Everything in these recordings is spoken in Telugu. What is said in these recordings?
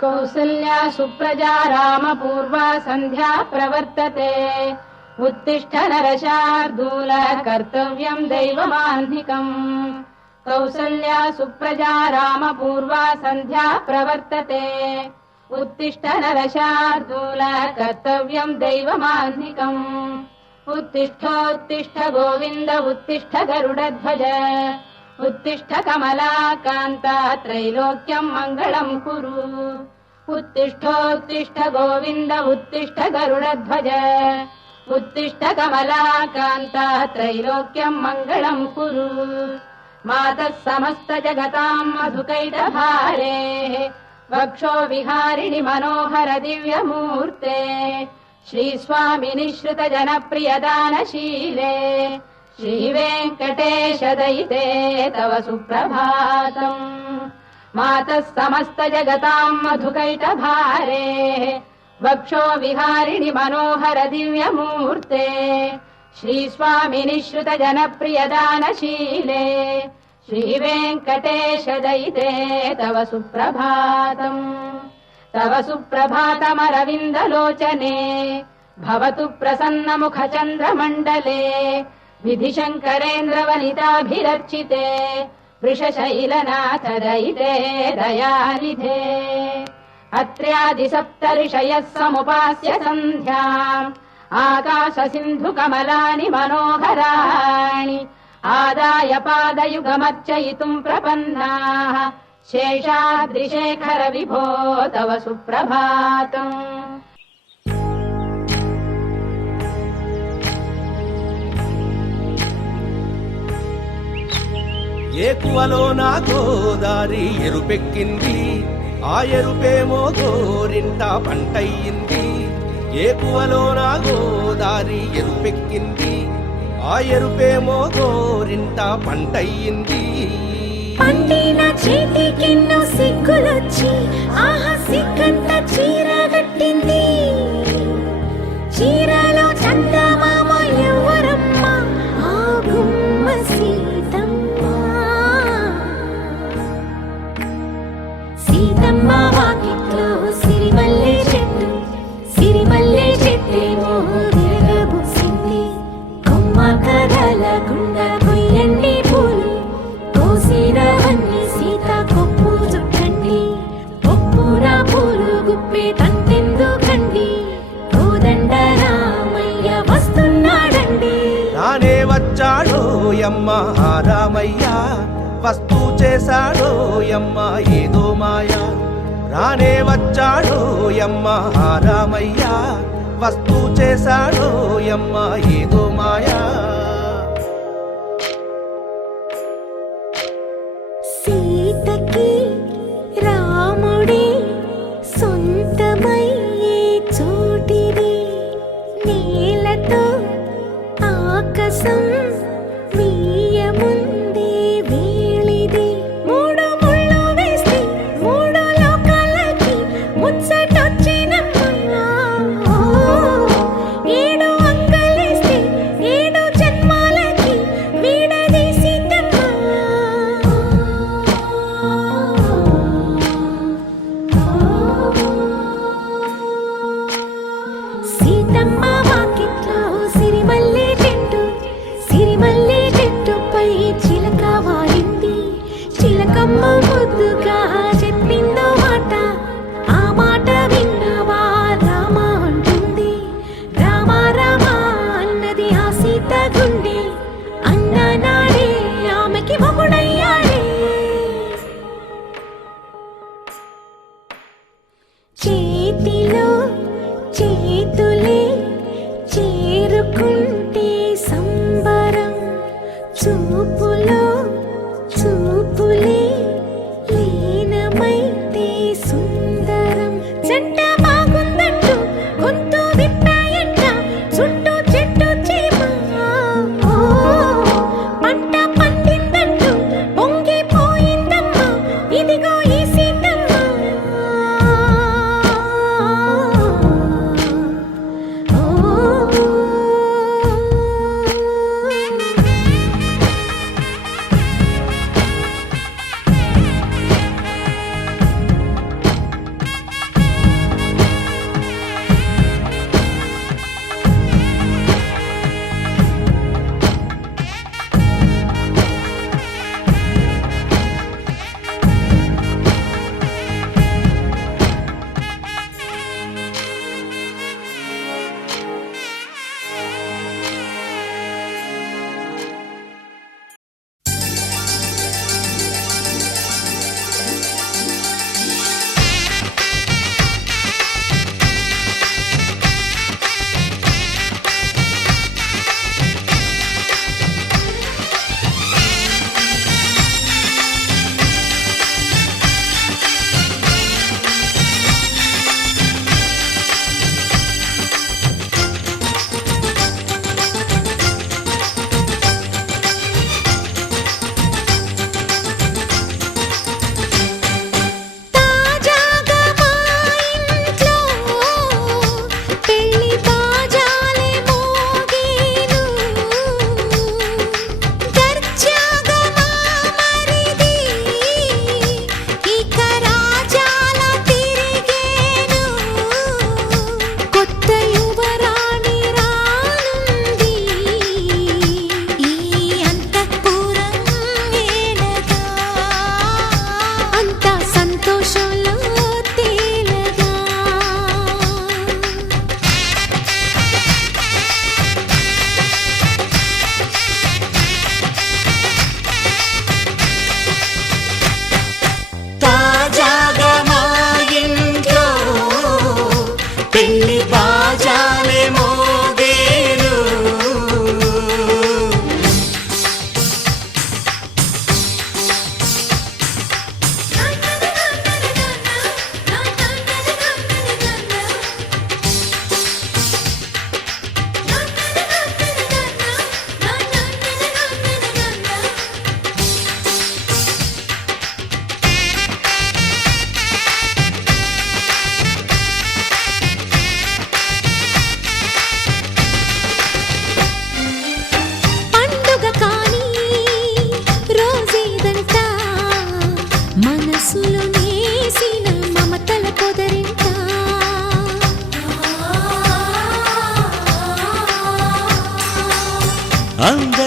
कौसल्या सुप्रजा रामपूर्वा सन्ध्या प्रवर्तते उत्तिष्ठ नरशार्दूल कर्तव्यं दैवमाह्निकम् कौसल्या सुप्रजा रामपूर्वा सन्ध्या प्रवर्तते उत्तिष्ठ नरशार्दूल कर्तव्यं दैवमाह्निकम् उत्तिष्ठोत्तिष्ठ गोविन्द उत्तिष्ठ गरुडध्वज उत्तिष्ठ कमलाकान्ता त्रैलोक्यं मङ्गलं कुरु उत्तिष्ठोत्तिष्ठ गोविन्द उत्तिष्ठ गरुडध्वज उत्तिष्ठ कमलाकान्ता त्रैलोक्यं मङ्गलं कुरु मातः समस्त जगतां मधुकैटभारे वक्षो विहारिणि मनोहर दिव्यमूर्ते श्रीस्वामि निःश्रित जनप्रियदानशीले श्रीवेङ्कटेश दयिते तव सुप्रभातम् मातः समस्त जगतां मधुकैटभारे वक्षो विहारिणि मनोहर दिव्यमूर्ते श्रीस्वामि निःश्रित जनप्रियदानशीले श्रीवेङ्कटेश दयिते तव सुप्रभातम् तव सुप्रभातमरविन्दलोचने भवतु प्रसन्नमुखचन्द्रमण्डले विधिशङ्करेन्द्रवनिताभिरर्चिते वृषशैलनाथ दयिते दयानिधे अत्र्यादिसप्तऋषयः समुपास्य सन्ध्याम् आकाशसिन्धुकमलानि मनोहराणि आदाय पादयुगमर्चयितुम् प्रपन्नाः शेषाद्रिशेखर विभो तव सुप्रभातम् ఏకువలో నా గోదారి ఎరుపెక్కింది ఆ ఎరుపేమో గోరింట పంటయ్యింది ఏకువలో నా గోదారి ఎరుపెక్కింది ఆ ఎరుపేమో గోరింట పంటయ్యింది పండిన చేతికెన్నో సిగ్గులొచ్చి ఆహా సిగ్గంత చీర కట్టింది చీరలో చందమామ ఎవరమ్మ ఆ గుమ్మ సీతమ్మ సీతమ్మ వాకిట్లో సిరిమల్లె చెట్టేమో తిరగబూసింది కొమ్మ కదలకుండా కొయ్యండి పూలు కోసిరవన్నీ సీత కొప్పు చుట్టండి కొప్పురా పూలు గుప్పే తంతెందుకండి కోదండ రామయ్య వస్తున్నాడండి రానే వచ్చాడో యమ్మ ఆ రామయ్య వస్తూ చేశాడో యమ్మ ఏదో మాయా రానే వచ్చాడో యమ్మ ఆ రామయ్య వస్తూ చేశాడో యమ్మ ఏదో మాయా సీతకి రాముడే సొంతమయ్యే చోటిది నేలతో ఆకాశం వీయముందే వేళిది మూడు ముళ్ళు వేస్తే మూడు లోకాలకి ముచ్చటొచ్చినమ్మా ఏడు అంగలేస్తే ఏడు జన్మాలకి వీడదీసిందమ్మా సీతమ్మ వాకిట్లో సిరిమల్లె చెట్టుపై చిలక వాలింది చిలకమ్మ ముద్దుగా చెప్పిందో మాట ఆ మాట విన్నవా రామ అంటుంది రామ రామ అన్నది ఆ సీత గుండె అన్న నాడే ఆమెకి మొగుడయ్యాడే చేతిలో చేతులే చేరుకుంటే సంబరం చూపులో చూపులే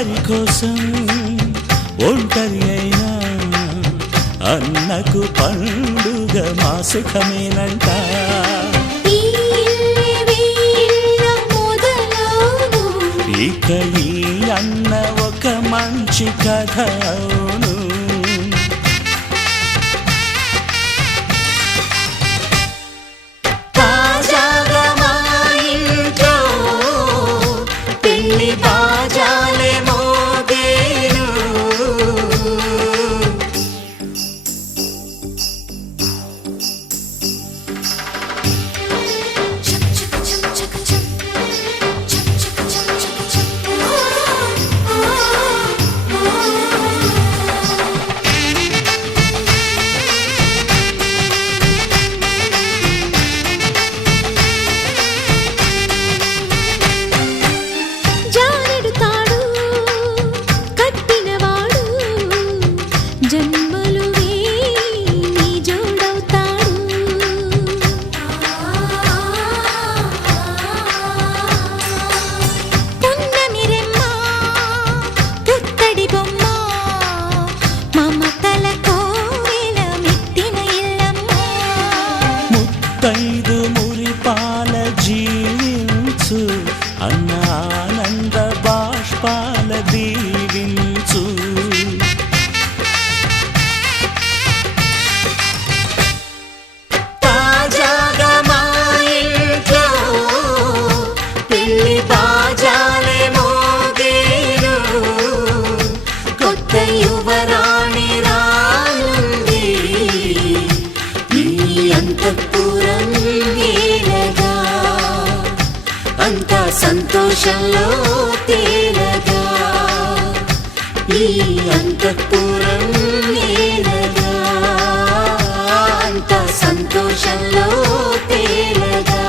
అందరి కోసం ఒంటరి అయినా అన్నకు పండుగ మా సుఖమేనంట. ఈ ఇల్లే వీళ్ళ మొదలవును. ఇక ఈ అన్న ఒక మంచి కథ అవును. తాజాగా మా ఇంట్లో పెళ్లి బాజాలే మోగేను. చక్ చక్ చక్ చక్ చక్. చక్ చక్ చక్ చక్ చక్. జానెడు తాడు కట్టినవాడు జన్మలు వేయి జోడవుతాడు. పున్నమి రెమ్మ పుత్తడి బొమ్మ మమతల కోవెల మెట్టిన ఇల్లమ్మ. ముత్తైదు మురిపాల జీవించు అన్న ఆనంద బాష్పాల దీవించు. తాజాగా మా ఇంట్లో పెళ్లి బాజాలే మోగేను. కొత్త యువరాణి రానుంది ఈ అంతఃపురం ఏలగా. అంతా సంతోషంలో తేలగా ఈ అంతఃపురం ఏలగా. అంతా సంతోషంలో తేలగా.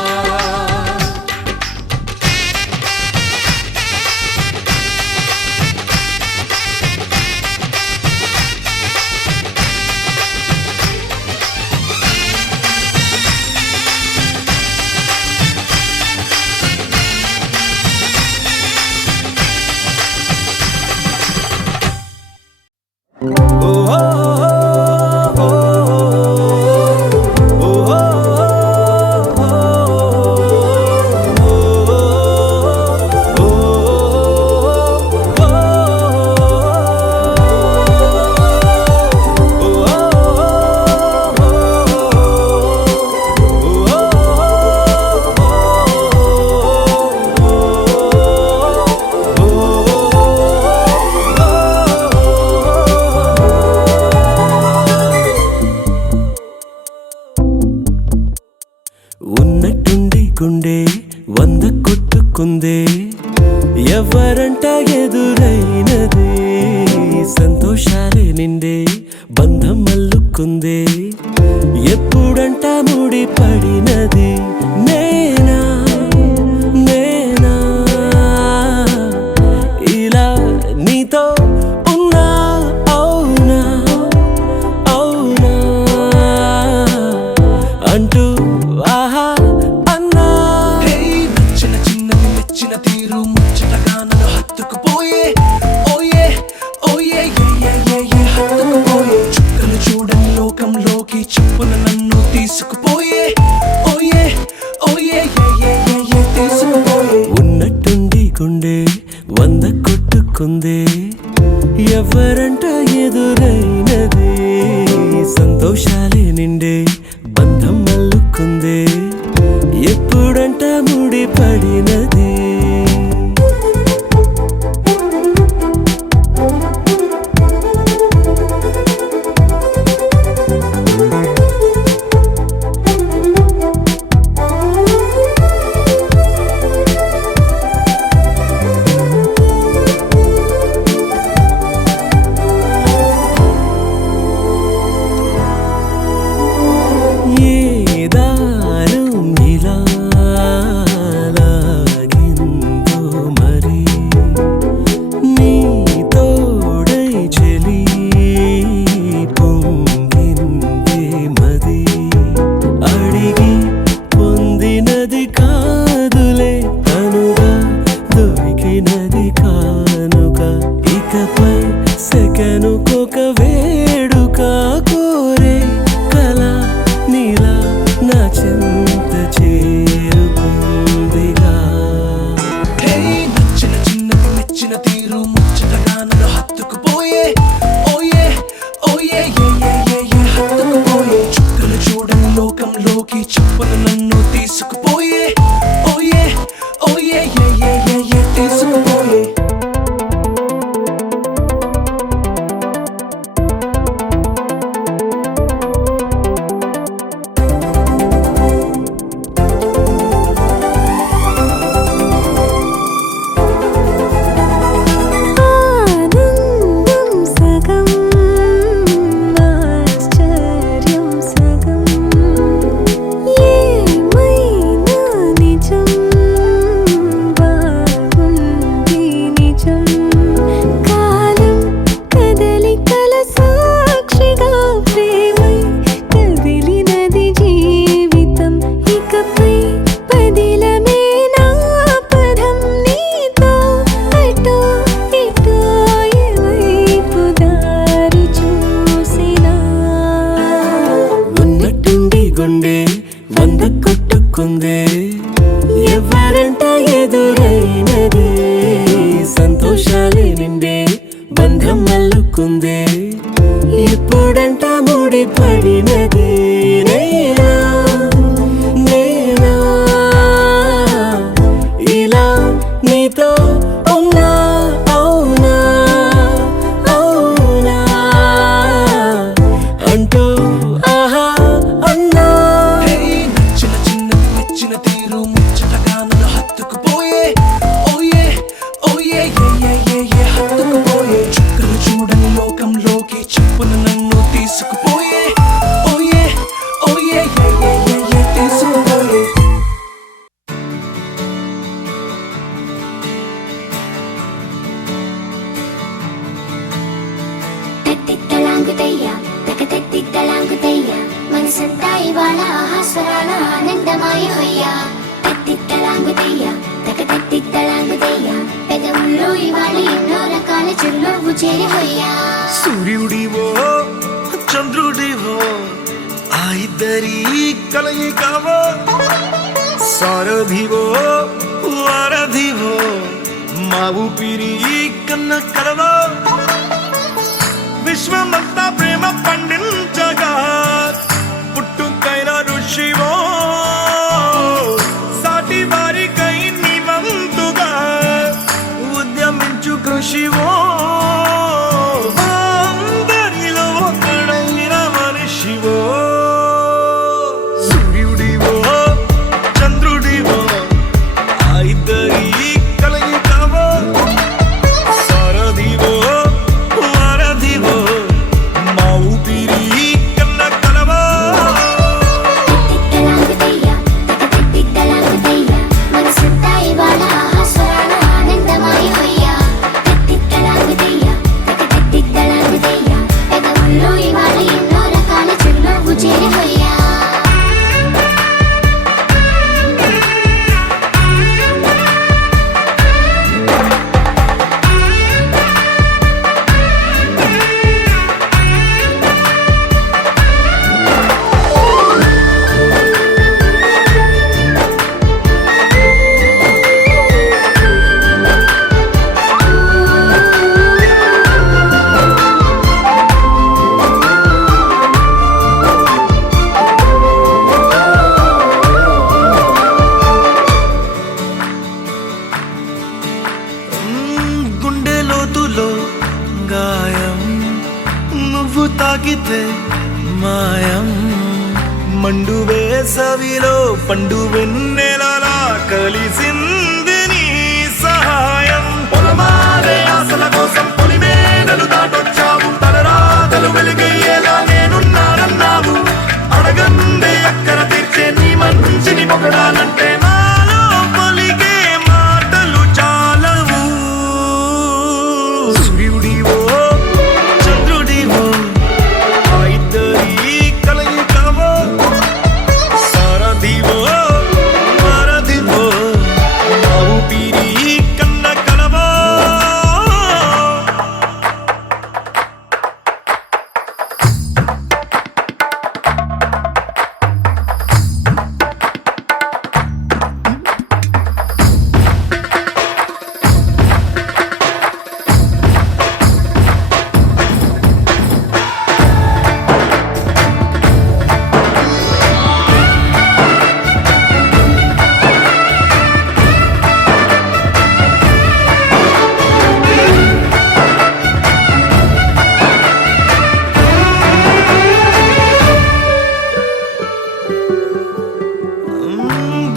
ఉన్నట్టుండి గుండె 100 కొట్టుకుందే. ఎవరంట ఎదురైనదే సంతోషాలే నిండే బంధం మల్లుకుందే. ఎప్పుడంట ముడి పడినది నేనా నేనా ఇలా నీతో ఉన్నా అవునా అవునా అంటూ ఆహా అన్నా. నచ్చిన చిన్నది మెచ్చిన తీరు ముచ్చటగా నన్ను హత్తుకుపోయే. ఓయే ఓయే హత్తుకుపోయే. చుక్కలు చూడని లోకంలోకి చెప్పున నన్ను తీసుకుపోయే. ఓయే ఓయే తీసుకుపోయే. ఉన్నట్టుండి గుండె 100 కొట్టుకుందే. ఎవరంట ఎదురైనదే సంతోషాలే నిండే బంధం మల్లుకుందే. ఎప్పుడంట ముడి పడినది మల్లుకుందే ఎవరంట ఎదురైనదే సంతోషాలే నిండే బంధం మల్లుకుందే ఎప్పుడంట ముడి పడినదే నేనా నేనా ఇలా నీతో ఉన్నా అవునా అవునా అంటూ ఆహా అన్నా నచ్చిన చిన్నది నచ్చిన తీరు ముచ్చటగా నన్ను హత్తుకుపోయే ఓయే ఓయే ఏ హత్తుకుపోయే చుక్కలు చూడని లోకంలోకి చెప్పున నన్ను తీసుకుపోయే ఓయే ఓయే ఏ తీసుకుపోయే తత్తిత్తలాంగుతయ్య తకతత్తిత్తలాంగుతయ్య మనసంతా ఇవాళ ఆహాస్వరాల ఆనందమాయ హొయ్యా తత్తిత్తలాంగుతయ్య తకతత్తిత్తలాంగుతయ్య పెదవుల్లో ఇవాళ ఎన్నో రకాల చిరునవ్వు చేరి హొయ్యా సూర్యుడివో చంద్రుడివో ఆ ఇద్దరి కలయికవో సారథివో వారధివో మా ఊపిరి కన్న కలవో విశ్వమంతా ప్రేమ పండించగా పుట్టుకైన ఋషివో సాటి వారికై నివంతుగా ఉద్యమించు కృషివో అందరిలో ఒకడైన మనిషివో సూర్యుడివో చంద్రుడివో ఆ ఇద్దరి కలయికవో సారథివో వారధివో మా ఊపిరి కన్న కలవో తత్తిత్తలాంగుతయ్య తకతత్తిత్తలాంగుతయ్య మనసంతా ఇవాళ ఆహాస్వరాల ఆనందమాయ హొయ్యా తత్తిత్తలాంగుతయ్య తకతత్తిత్తలాంగుతయ్య పెదవుల్లో ఇవాళ ఎన్నో రకాల చిరునవ్వు చేరి హొయ్యా గుండె లోతులో గాయం నువ్వు తాకితే మాయం మండు వేసవిలో పండు వెన్నెలలా కలిసింది నీ సహాయం పొలమారే ఆశల కోసం పొలిమేనలు దాటొచ్చావు తలరాతలు వెలుగయ్యేలా నేనున్నానన్నావు అడగందే అక్కర తీర్చే నీ మంచిని పొగడాలంటే నాలో పలికే మాటలు చాలవు సూర్యుడివో చంద్రుడివో ఆ ఇద్దరి కలయికవో సారథివో వారధివో మా ఊపిరి కన్న కలవో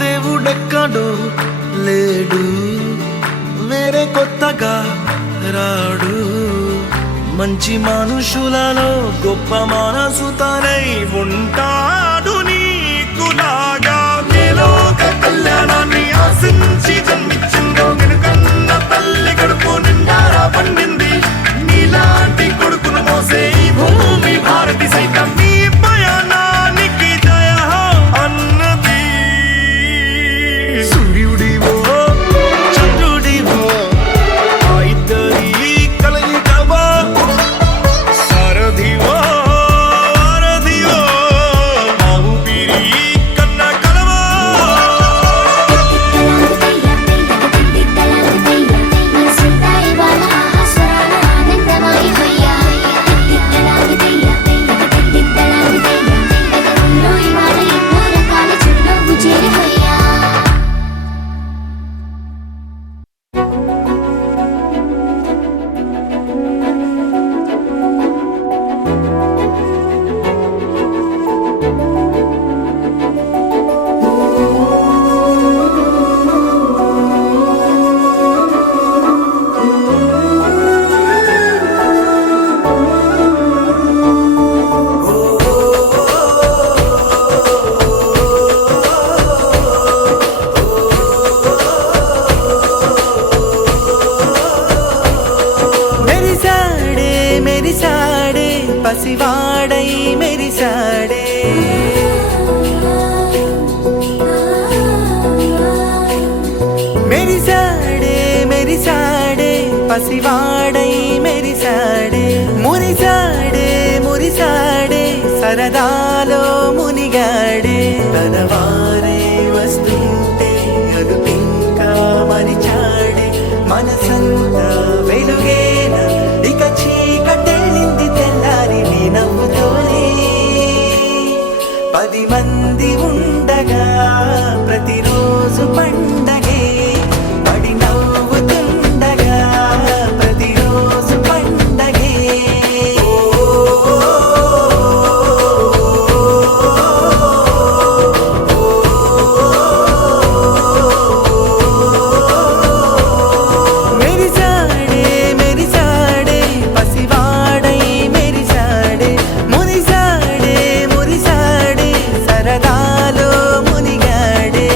దేవుడెక్కడో లేడు వేరే కొత్తగా రాడు మంచి మనుషులలో గొప్ప మనసు తనై ఉంటాడు నీకులాగా నేలోక కళ్యాణాన్ని ఆశించి జన్మించిందో వెనుకన్న తల్లి కడుపు నిండారా పండింది నీలాంటి కొడుకును మోసే ఈ భూమి భారతి సైతం నీ పయనానికి జయ అన్నది సూర్యుడివో చంద్రుడివో ఆ ఇద్దరి కలయికవో సారథివో వారధివో మా ఊపిరి కన్న కలవో పసివాడై మెరిసాడే మెరిసాడే మెరిసాడే పసివాడై మెరిసాడే మురిసాడే మురిసాడే సరదాలో మునిగాడే తనవారే వస్తుంటే అదుపింకా మరిచాడే మనసంతా వెలుగేన ఇక చీకటెళ్ళింది తెల్లారి నీ నవ్వుతోనే 10 మంది ఉండగా ప్రతిరోజు పండగే పడి నవ్వుతుండగా ప్రతిరోజు పండగే మెరిసాడే మెరిసాడే పసివాడై మెరిసాడే మురిసాడే మురిసాడే సరదాలో మునిగాడే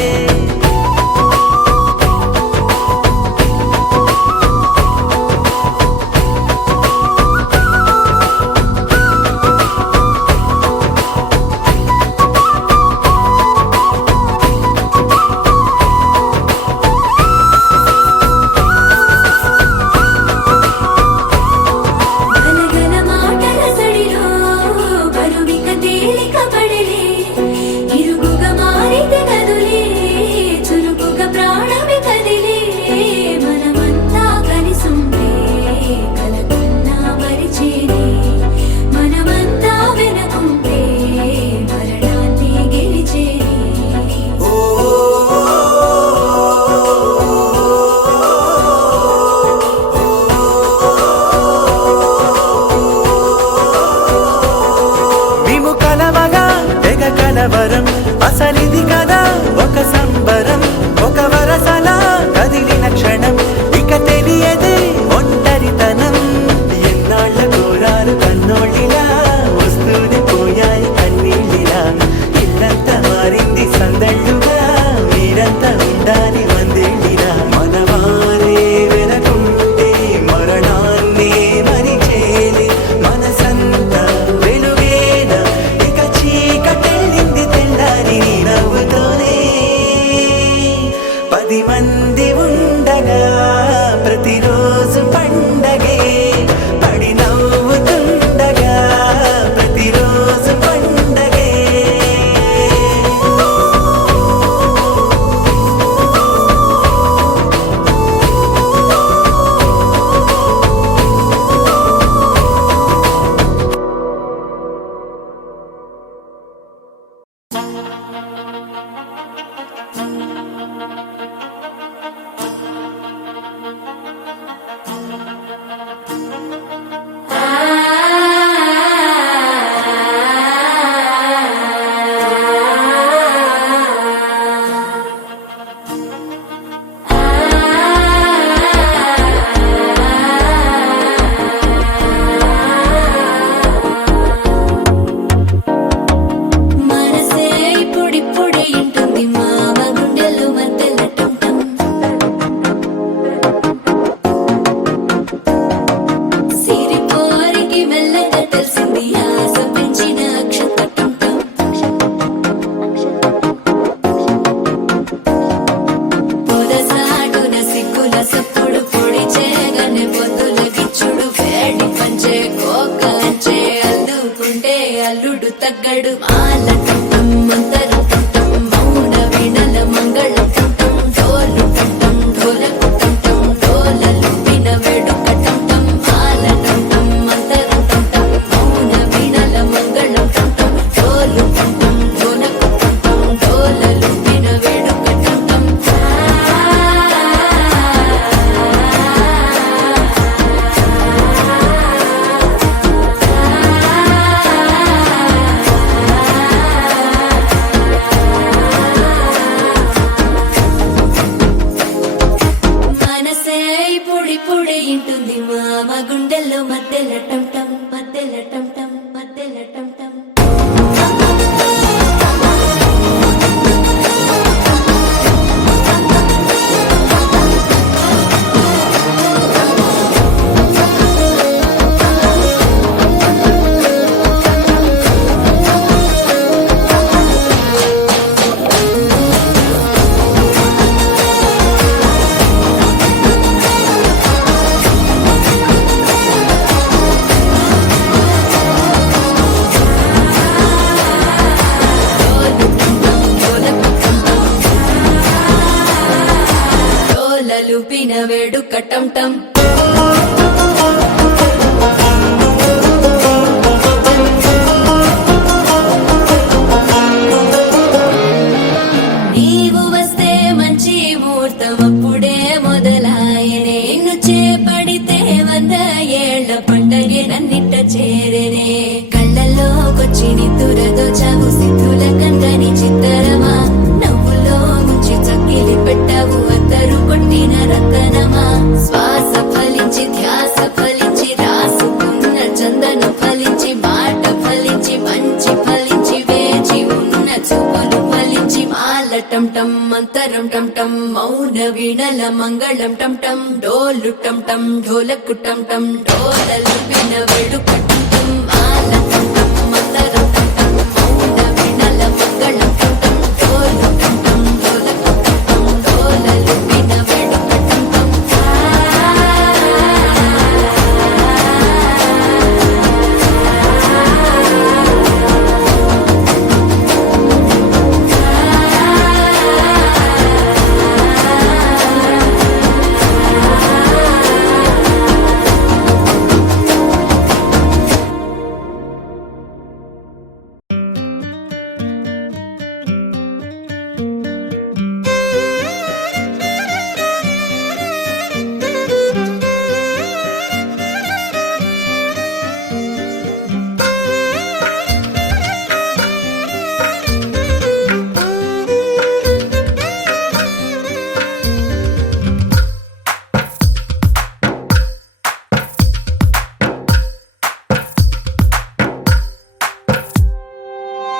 గలగల మాటల సడిలో బరువిక తేలిక పడలే ఇరుగుగా మారితే కదులే చురుకుగా ప్రాణమి కదిలే మనమంతా కలిసుంటే కలకున్నా మరిచేనే మనమంతా వెనకుంటే మరణాన్ని గెలిచేనే మేము కలవగా తెగ కలవరం అసలిది కదా ఒక సంబరం ఒక వరసలా కదిలిన క్షణం ఇక తెలియదే ఒంటరితనం ఎన్నాళ్ళ కోరాలు కన్నోళ్ళిలా వస్తూనే పోయాయి కన్నీళ్ళిలా ఇల్లంతా మారింది సందళ్ళుగా మీరంతా ఉండాలి వందేళ్ళిలా మనవారే వెనకుంటే మరణాన్నే మరిచేలే మనసంతా వెలుగేన ఇక చీకటెళ్ళింది తెల్లారి నీ నవ్వుతోనే 10 మంది ఉండగా ప్రతిరోజు పండగే పడి నవ్వుతుండగా ప్రతిరోజు పండగే మనసే ఇప్పుడిప్పుడే ఇంటుంది మామ గుండెలు మధ్యలో టుంటం సిరిపోరికి మెల్లగా తెలిసింది ఆశ పెంచిన అక్షత టుంటం పొదసాటున సిగ్గుల సప్పుడు పొడి చేయగానే పొద్దుల గిచ్చుడు వేడి పంచే కోకంచే అల్లుకుంటే అల్లుడు తగ్గడు మాల టుంటం మంతరం టుంటం మౌన వీణల మంగళ టుంటం డోలు టుంటం ఢోలకు టుంటం డోలలు విన వేడుక టుంటం మాల టుంటం మంతరం టుంటం మౌన వీణల మంగళ టుంటం డోలు టుంటం ఢోలకు టుంటం డోలలు విన వేడుక టుంటం వేడుక టం టం నీవు వస్తే మంచి ముహూర్తం అప్పుడే మొదలాయనే నిన్ను చేపడితే 100 ఏళ్ల పండగే నన్నిట్ట చేరేనే కళ్ళల్లోకొచ్చి నిద్దురదోచావు సిద్ధుల కందని చిత్తరమా నవ్వులో ముంచి చక్కిలి పెట్టావు అద్దరు కొట్టిన రతనమా శ్వాస ఫలించి ధ్యాస ఫలించి రాసుకున్న చందనం ఫలించి మాట ఫలించి మంచి ఫలించి వేచి ఉన్న చూపులు ఫలించి మాల టం టం మంతరం టం టం మౌన వీణల మంగళం టం టం డోలు టం టం ఢోలకు టం టం డోలలు విన వేడుక టం టం మాల టం టం మంతరం టం టం మౌన వీణల మంగళం టం టం డోలు టం టం ఢోలకు టం టం డోలలు విన వేడుక టం టం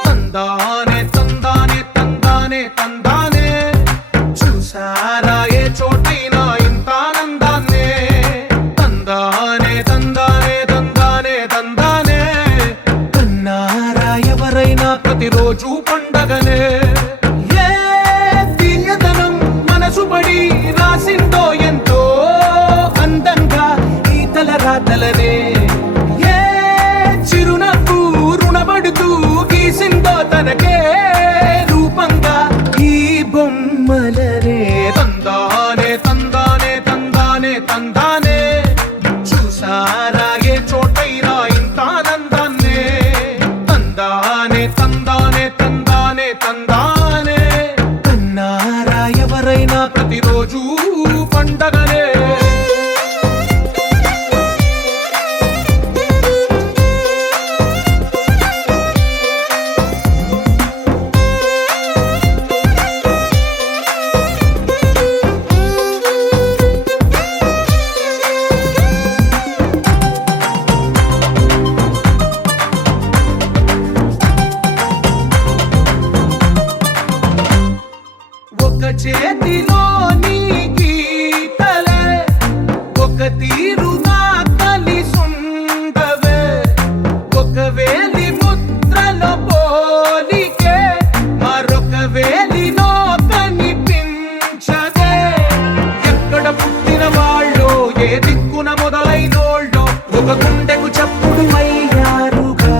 తందానే తందానే తందానే తందానే చూసారా ఏ చోటైనా ఇంత ఆనందాన్నే తందానే తందానే తందానే తందానే కన్నారా ఎవరైనా ప్రతిరోజు పండగనే ఏ తీయదనం మనసు పడి రాసిందో ఎంతో అందంగా ఈ తల రాతలనే ఏ చిరునవ్వు రుణపడుతూ గీసిందో తనకే రూపంగా ఈ బొమ్మలనే తందానే తందానే తందానే తందానే చూసారా ఏ చోటైనా ఇంత ఆనందాన్నే తందానే తందానే తందానే తందానే కన్నారా ఎవరైనా ప్రతిరోజు పండగనే ఒక చేతిలో నీ గీతలే ఒక తీరుగా కలిసుండవే ఒక వేలి ముద్రలో పోలికే మరొక వేలిలో కనిపించదే ఎక్కడ పుట్టిన వాళ్ళో ఏ దిక్కున మొదలైనోళ్ళో ఒక గుండెకు చప్పుడు అయ్యారుగా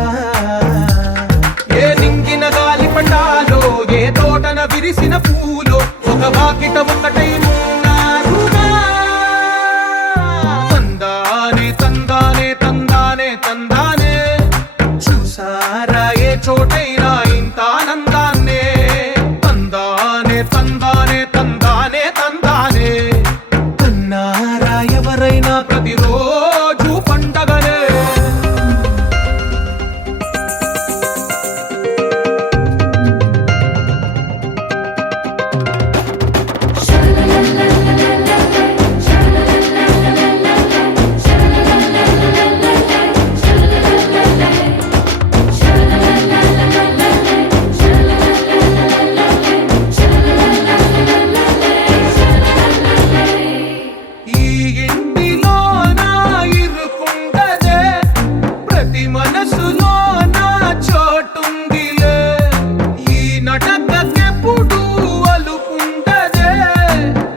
ఏ నింగిన గాలి పటాలో ఏ తోటన విరిసిన పూలో ఒక వాకిట ఒకటై ఉన్నారుగా తందానే తందానే తందానే తందానే చూసారా ఏ చోటైనా ఇంత ఆనందాన్నే తందానే తందానే తందానే తందానే కన్నారా ఎవరైనా ప్రతిరోజు పండగనే ఈ ఇంటిలో నా ఇరుకుండదే ప్రతి మనసులో నా చోటుందిలే ఈ నటకెప్పుడు అలుకుండదే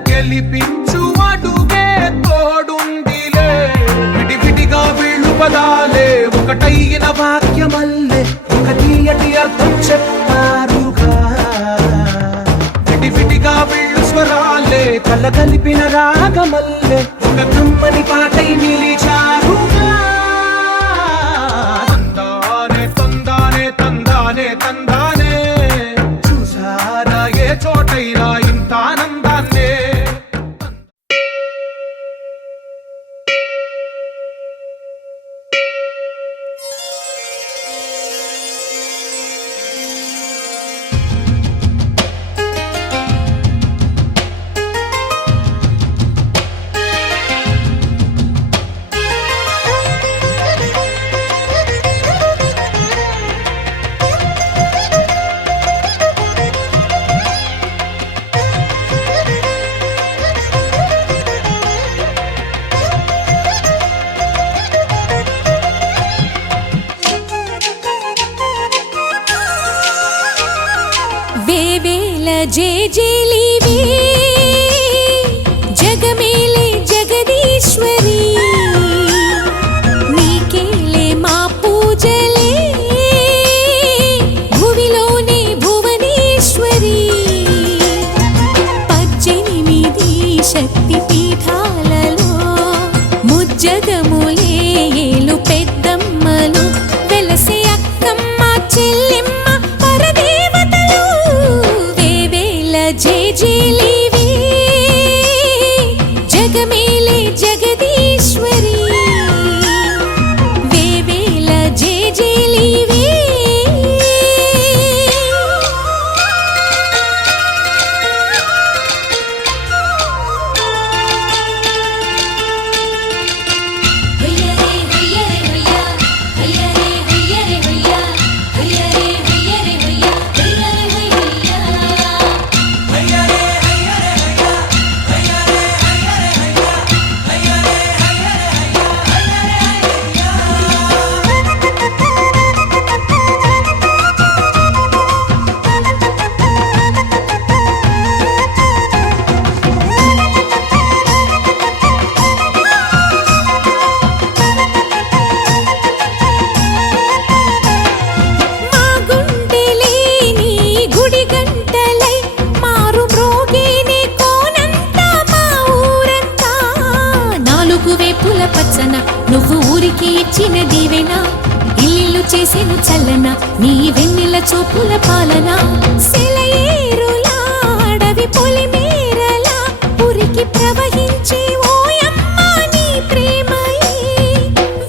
గెలిపించు అడుగే తోడుందిలే విడివిడిగా వీళ్ళు పదాలే ఒకటైన వాక్యమల్లే ఒక తీయటి అర్థం చెప్పారుగా విడివిడిగా వీళ్ళు స్వరాలే కల కలిపిన రాగమల్లె ఒక కమ్మని పాటై నిలిచారుగా. తందానే తందానే తందానే తందానే, చూసారా ఏ చోటైనా ఇంత ఆనందాన్నే. వేవేల జేజేలివే జగమేలే జగదీశ్వరి, నీకేలే మా పూజలే భువిలోనే భువనేశ్వరి. 18 శక్తి పీఠాలలో ముజ్జగములే ఏలు పెద్దమ్మలు వెలసే అక్కమ్మ చెల్లెమ్మ పరదేవతలు. వేవేల జేజేలివే జగమేలే జగదీశ్వరి, వేవేల జేజేలివే. హయ్యరే హయ్యరే హయ్యా, హయ్యరే హయ్యరే హయ్యా, హయ్యరే హయ్యరే హయ్యా, హయ్యరే హయ్యా. మా గుండెలేని గుడి గంటలై మారు మ్రోగేనే కోనంతా మా ఊరంతా. 4 వేపుల పచ్చన నువ్వు ఊరికి ఇచ్చిన దీవెన, ఇల్లు చేసేను చల్లన నీ వెన్నెల చూపుల పాలన. సెలయేరులా అడవి పొలిమేరలా ఉరికి ప్రవహించే ఓయమ్మ నీ ప్రేమయే.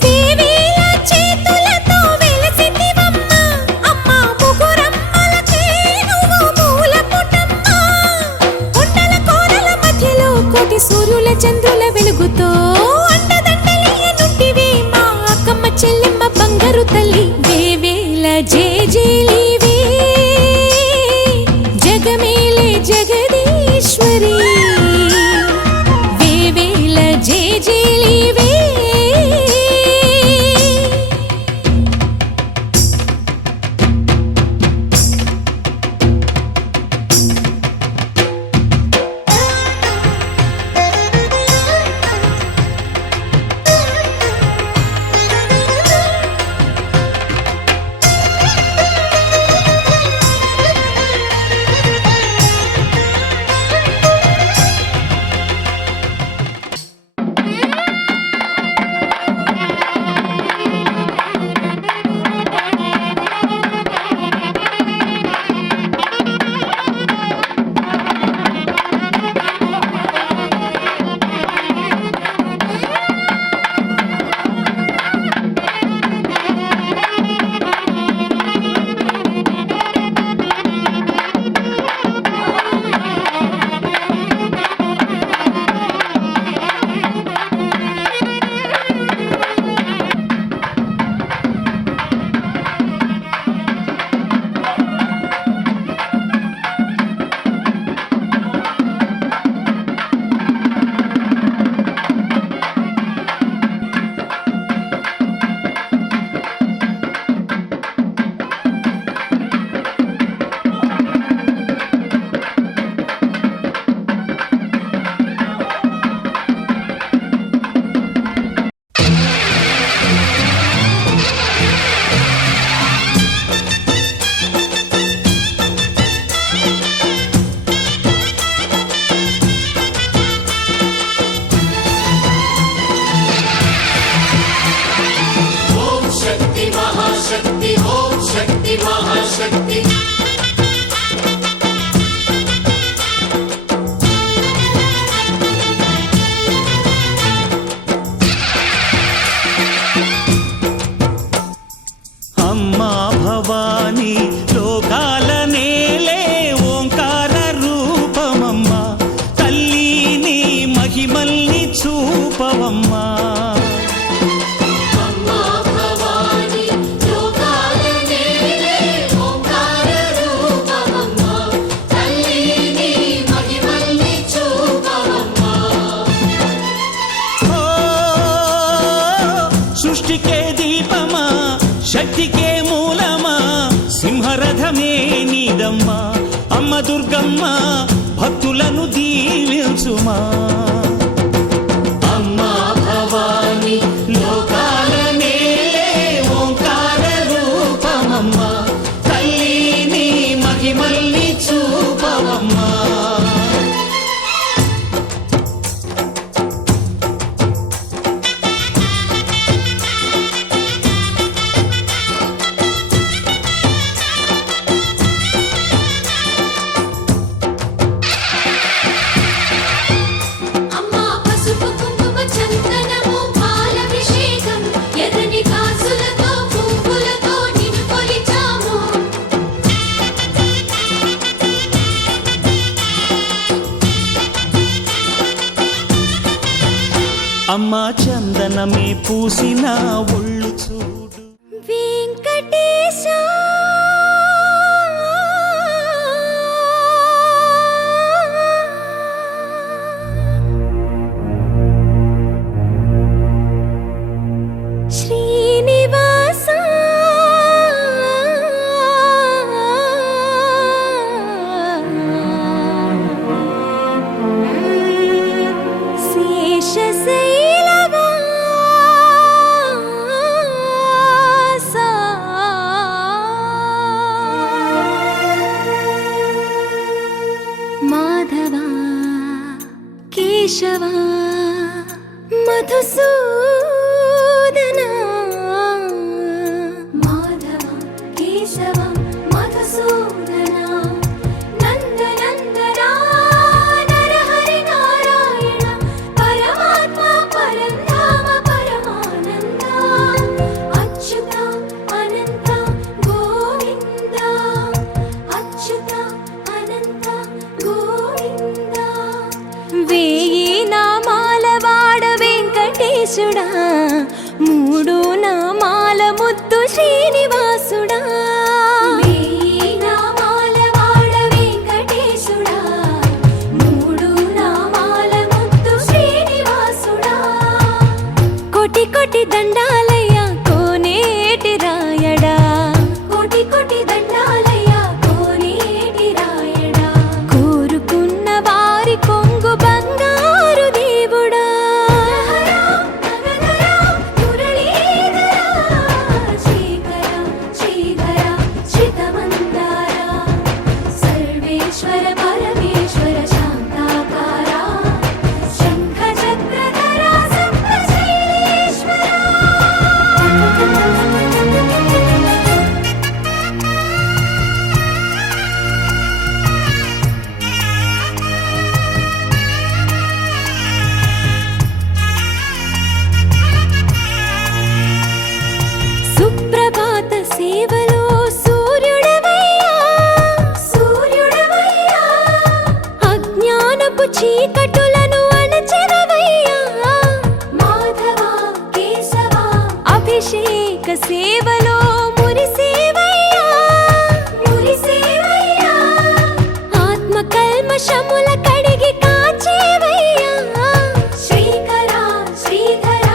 వేవేల చేతులతో వెలసితివమ్మ, అమ్మ ముగురమ్మలకే నువ్వు మూలపుటమ్మ. కొండల కోరల మధ్యలో కోటి సూర్యుల చంద్రుల వెలుగుతో అండదండలియనుంటివే మా అక్కమ్మ చెల్లెమ్మ బంగారు తల్లి. వేవేల జేజేలివే జగమేలే జగదీశ్వరి, వేవేల జేజేలివే. భవాని లోకాల నేలే ఓంకార రూపమమ్మా తల్లిని మహిమల్ని చూపవమ్మా సృష్టికే దీపమా శక్తికే మూలమా సింహరథమే నీదమ్మా అమ్మ దుర్గమ్మ భక్తులను దీవించుమా అమ్మా భవాని లోకాల నేలే ఓంకార రూపమమ్మా తల్లిని మహిమల్ని చూపవమ్మా అమ్మా చందనమే పూసిన ఒళ్ళు చూడు వెంకటేశ శ్రీనివాస మాధవ కేశవ మధుసూదన మాధవ కేశవ మధుసూదన నందనందన నరహరి నారాయణ పరమాత్మ పరంధామ పరమానంద అచ్యుత అనంత గోవింద అచ్యుత అనంత గోవింద వేయి నామాల వాడ వెంకటేశుడా మూడు నామాల ముద్దు శ్రీనివాసుడా వేయి నామాల వాడ వెంకటేశుడా మూడు నామాల ముద్దు శ్రీనివాసుడా కోటి కోటి దండాలయ్య కోనేటి రాయడా కోటి కోటి దండాలయ్య కోనేటి రాయడా కోరుకున్న వారి కొంగు బంగారు దేవుడా శ్రీకర శ్రీధర శ్రితమందార సర్వేశ్వర పరమేశ్వర శాంతాకార శంఖ చక్రధర సప్తశైలేశ్వర సుప్రభాత సేవలో సూర్యుడవయ్యా సూర్యుడవయ్యా అజ్ఞానపు చీకటులను అణచెదవయ్యా మాధవ కేశవ అభిషేక సేవలో మురిసేవయ్యా మురిసేవయ్యా ఆత్మ కల్మషముల కడిగి కాచేవయ్యా శ్రీకర శ్రీధర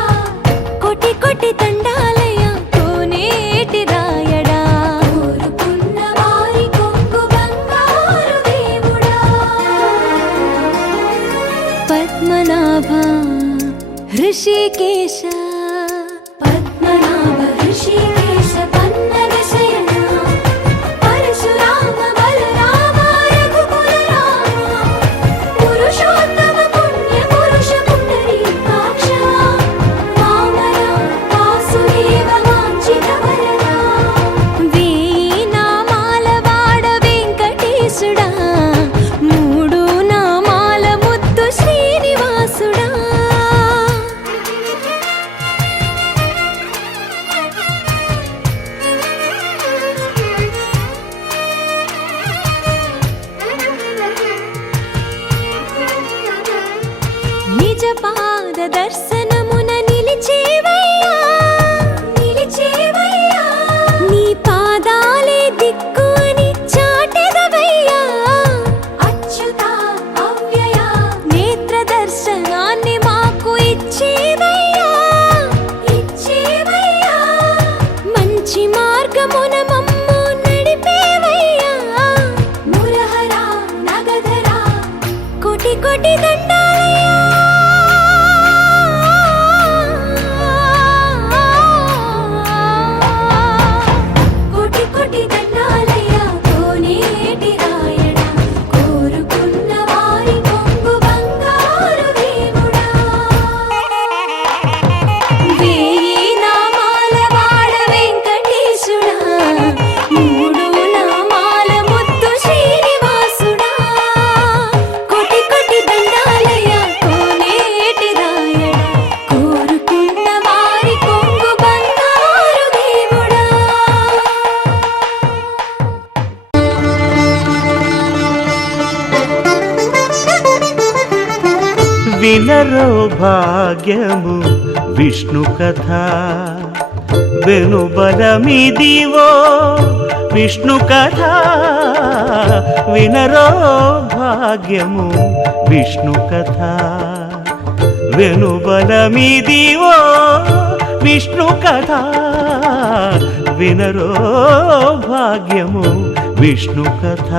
కోటి కోటి దండాలయ కోనేటి రాయడా కోరుకున్న వారి కొంగు బంగారు దేవుడా పద్మనాభ హృషికేశ పద్మనాభ హృషికేశ పన్నగ శయన పరశురామ బలరామ రఘుకుల రామ పురుషోత్తమ పుణ్య పురుష పుండరీకాక్ష వామన వాసుదేవ వాంఛిత వరదా వేయి నామాల వాడ వెంకటేశుడా మూడు నామాల ముద్దు శ్రీనివాసుడా వినరో భాగ్యము విష్ణు కథ వెనుబలమిదివో విష్ణు కథ వినరో భాగ్యము విష్ణు కథ వెనుబలమిదివో విష్ణు కథ వినరో భాగ్యము విష్ణు కథ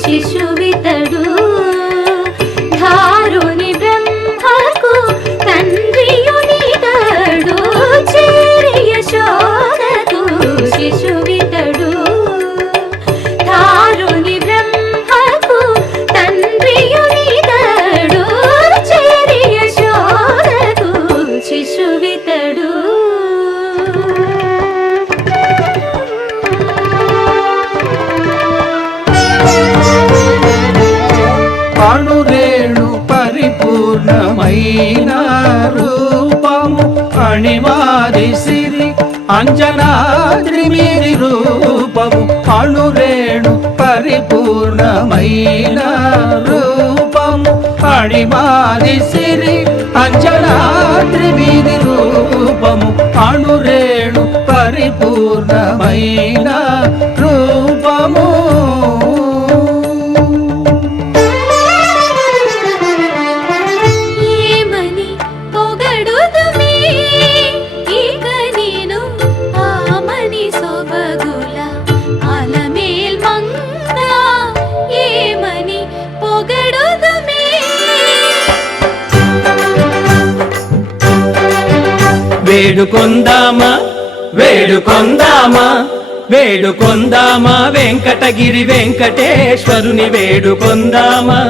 శిశువితడు ధారుని బ్రహ్మకు తండ్రియునితడు చేరి యశోదకు శిశువితడు ధారుని బ్రహ్మకు తండ్రియునితడు చేరి యశోదకు శిశువితడు అణురేణు పరిపూర్ణమైన రూపము అణిమాది సిరి అంజనాద్రి మీది రూపము అణురేణు పరిపూర్ణమైన రూపము అణిమాది సిరి అంజనాద్రి మీది రూపము అణురేణు పరిపూర్ణమైన రూపము వేడుకొందామా వేడుకొందామా వేడుకొందామా వెంకటగిరి వెంకటేశ్వరుని వేడుకొందామా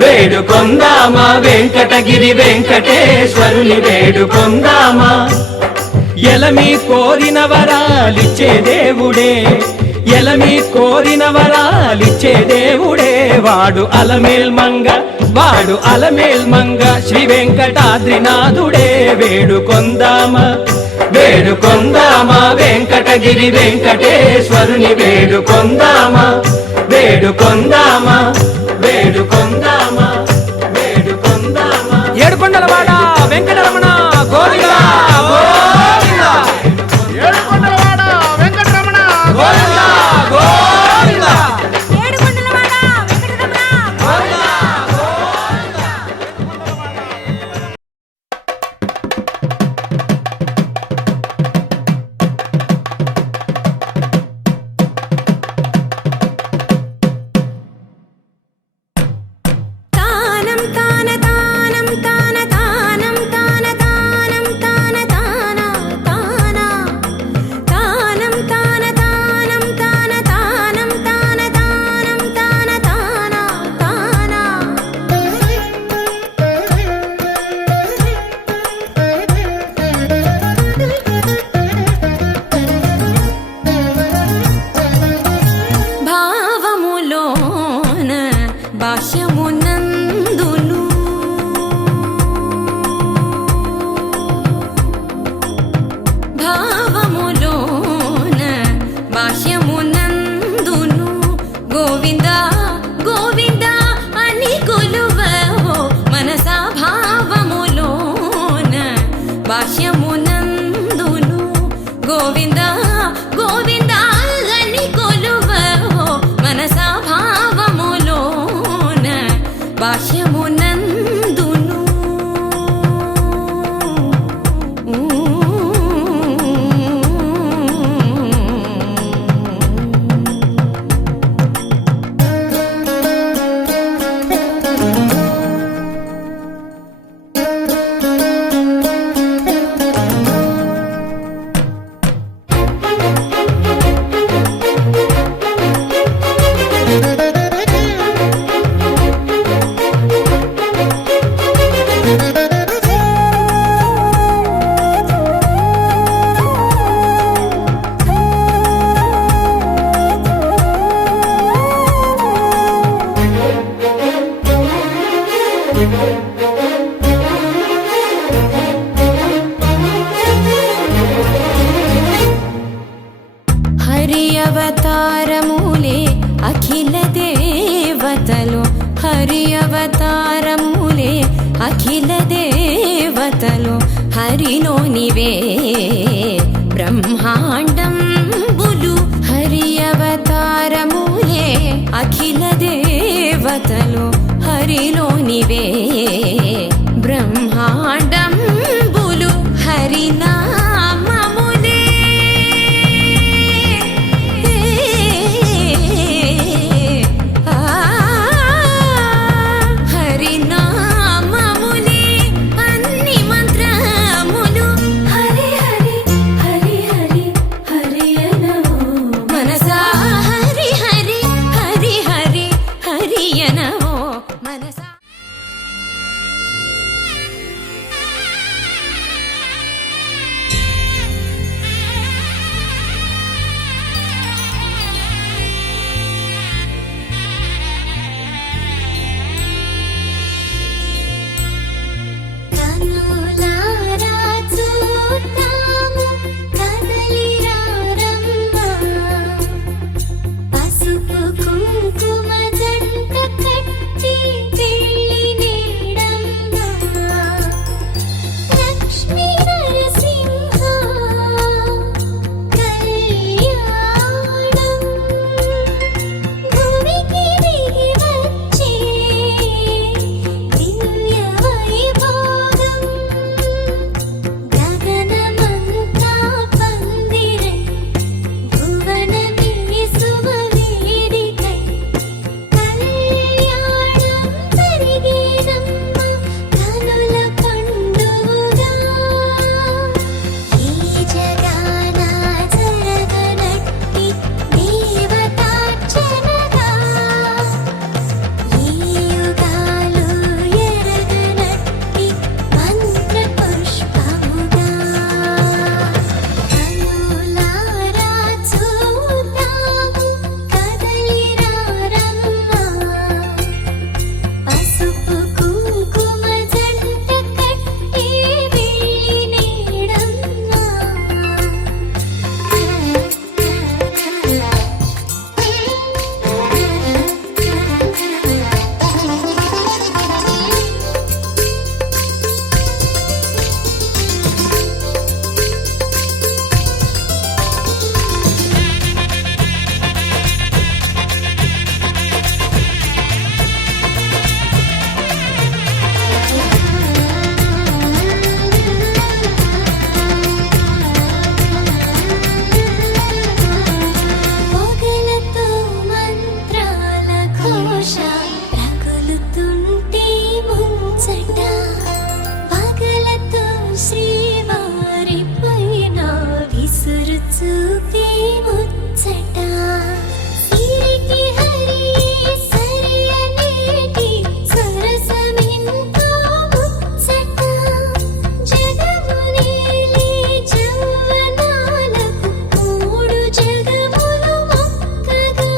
వేడుకొందామా వెంకటగిరి వెంకటేశ్వరుని వేడుకొందామా ఎలమి కోరిన వరాలిచ్చే దేవుడే ఎలమి కోరిన వరాలిచ్చే దేవుడే వాడు అలమేల్మంగ వాడు అలమేల్మంగ శ్రీ వెంకటాద్రినాథుడే వేడుకొందామా వేడుకొందామా వెంకటగిరి వెంకటేశ్వరుని వేడుకొందామా వేడుకొందామా వేడుకొందామా వేడుకొందామా ఏడుకొండలవాడ వెంకటరమణ గోవిందా గోవిందా ఏడుకొండలవాడ వెంకటరమణ గోవిందా గోవిందా ఏడుకొండలవాడ వెంకటరమణ గోవిందా తానం తాన తానం తాన తాన హరి అవతారములే అఖిల దేవతలు హరిలోనివే బ్రహ్మాండంబులు హరి అవతారములే అఖిల దేవతలు హరిలోనివే బ్రహ్మాండంబులు హరినామములే హరినామములే అన్ని మంత్రములు హరి హరి హరి హరి హరి అనవో మనసా హరి హరి హరి హరి హరి అనవో మనసా కనులారా చూద్దాము కదలిరా రమ్మ పసుపు కుంకుమ జంట కట్టి పెళ్లి నీడమ్మ లక్ష్మీ నరసింహ కళ్యాణం భూమికి దిగి వచ్చే దివ్య వైభోగం గగనమంతా పందిరై భువనమే శుభవేదికై కళ్యాణం జరిగేనమ్మ కనుల పండుగగా ఈ జగాన జరగనట్టి దేవతార్చనగా ఈ యుగాలు ఎరగనట్టి మంత్ర పుష్పముగా కనులారా చూద్దాము కదలిరా రమ్మ పసుపు కుంకుమ జంట కట్టి వెళ్ళి పొగలతో మంత్రాల ఘోష రగులుతుంటే ముంచట పగలతో శ్రీవారి పైన విసురు చూపే ముచ్చట సిరికి హరి సరి అనేటి సరసమెంతో ముచ్చట జగమునేలే జవ్వనాలకు మూడు జగములు మొక్కగా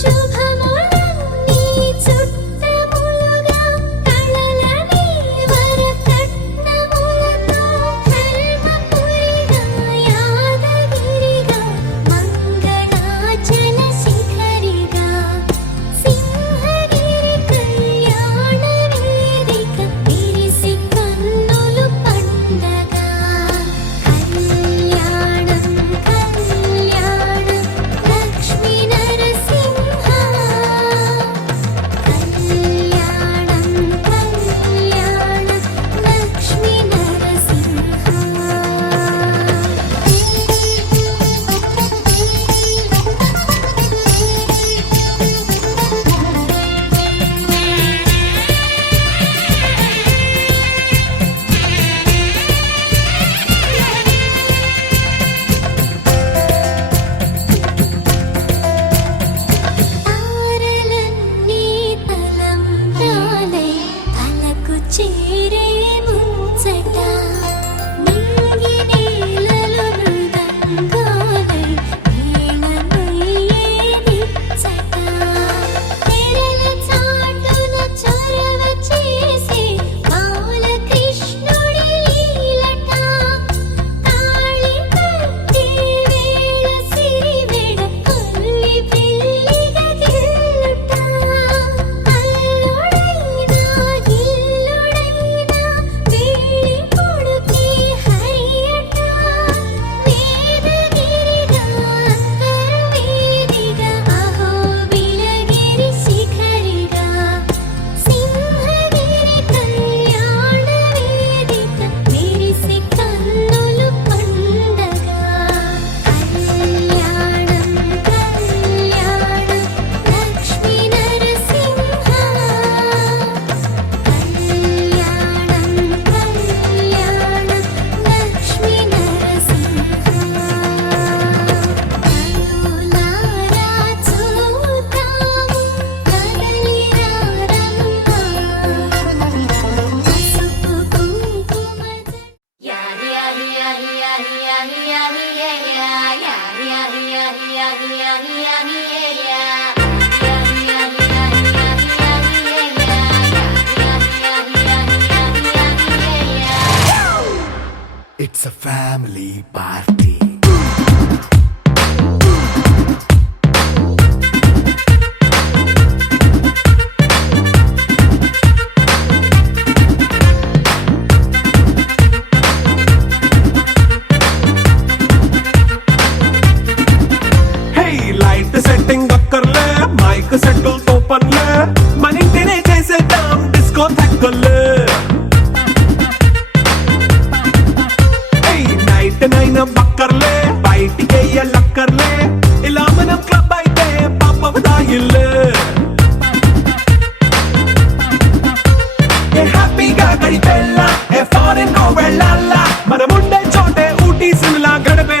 శుభములన్నీ చుట్టములుగా కళలనే వరకట్నములతో ధర్మపురిగా యాదగిరిగా మంగళాచల శిఖరిగా సింహగిరి కళ్యాణ వేదిక విరిసి కన్నులు పండగ కళ్యాణం కళ్యాణం లక్ష్మీ నరసింహ కళ్యాణం కళ్యాణం లక్ష్మీ తారలన్నీ తలంబ్రాలై తలకు చేరే ముచ్చట నింగి నేలలో మృదంగాలై వీణమయ్యే నిచ్చట తెరల చాటున చొరవ చేసే బాలకృష్ణుడి లీలట తాళి కట్టే వేళ సిరివెడ కొల్లి పిల్లిగా గిల్లుట అల్లు a family party. Light setting అక్కర్లే మైక్ సెట్టుల్ తో పనిలే మన ఇంటినే చేసేద్దాం డిస్కో థక్కర్లే నైట్ నైన్ బక్కర్లే బయటికి లక్కర్లే ఇలా మనం క్లబ్ అయితే పాపదాయిల్లే హ్యాపీగా గడిపెళ్ళ ఏ ఫారెన్ వెళ్ళాలా మనముండే చోటే ఊటీ సిమ్లా గడిపే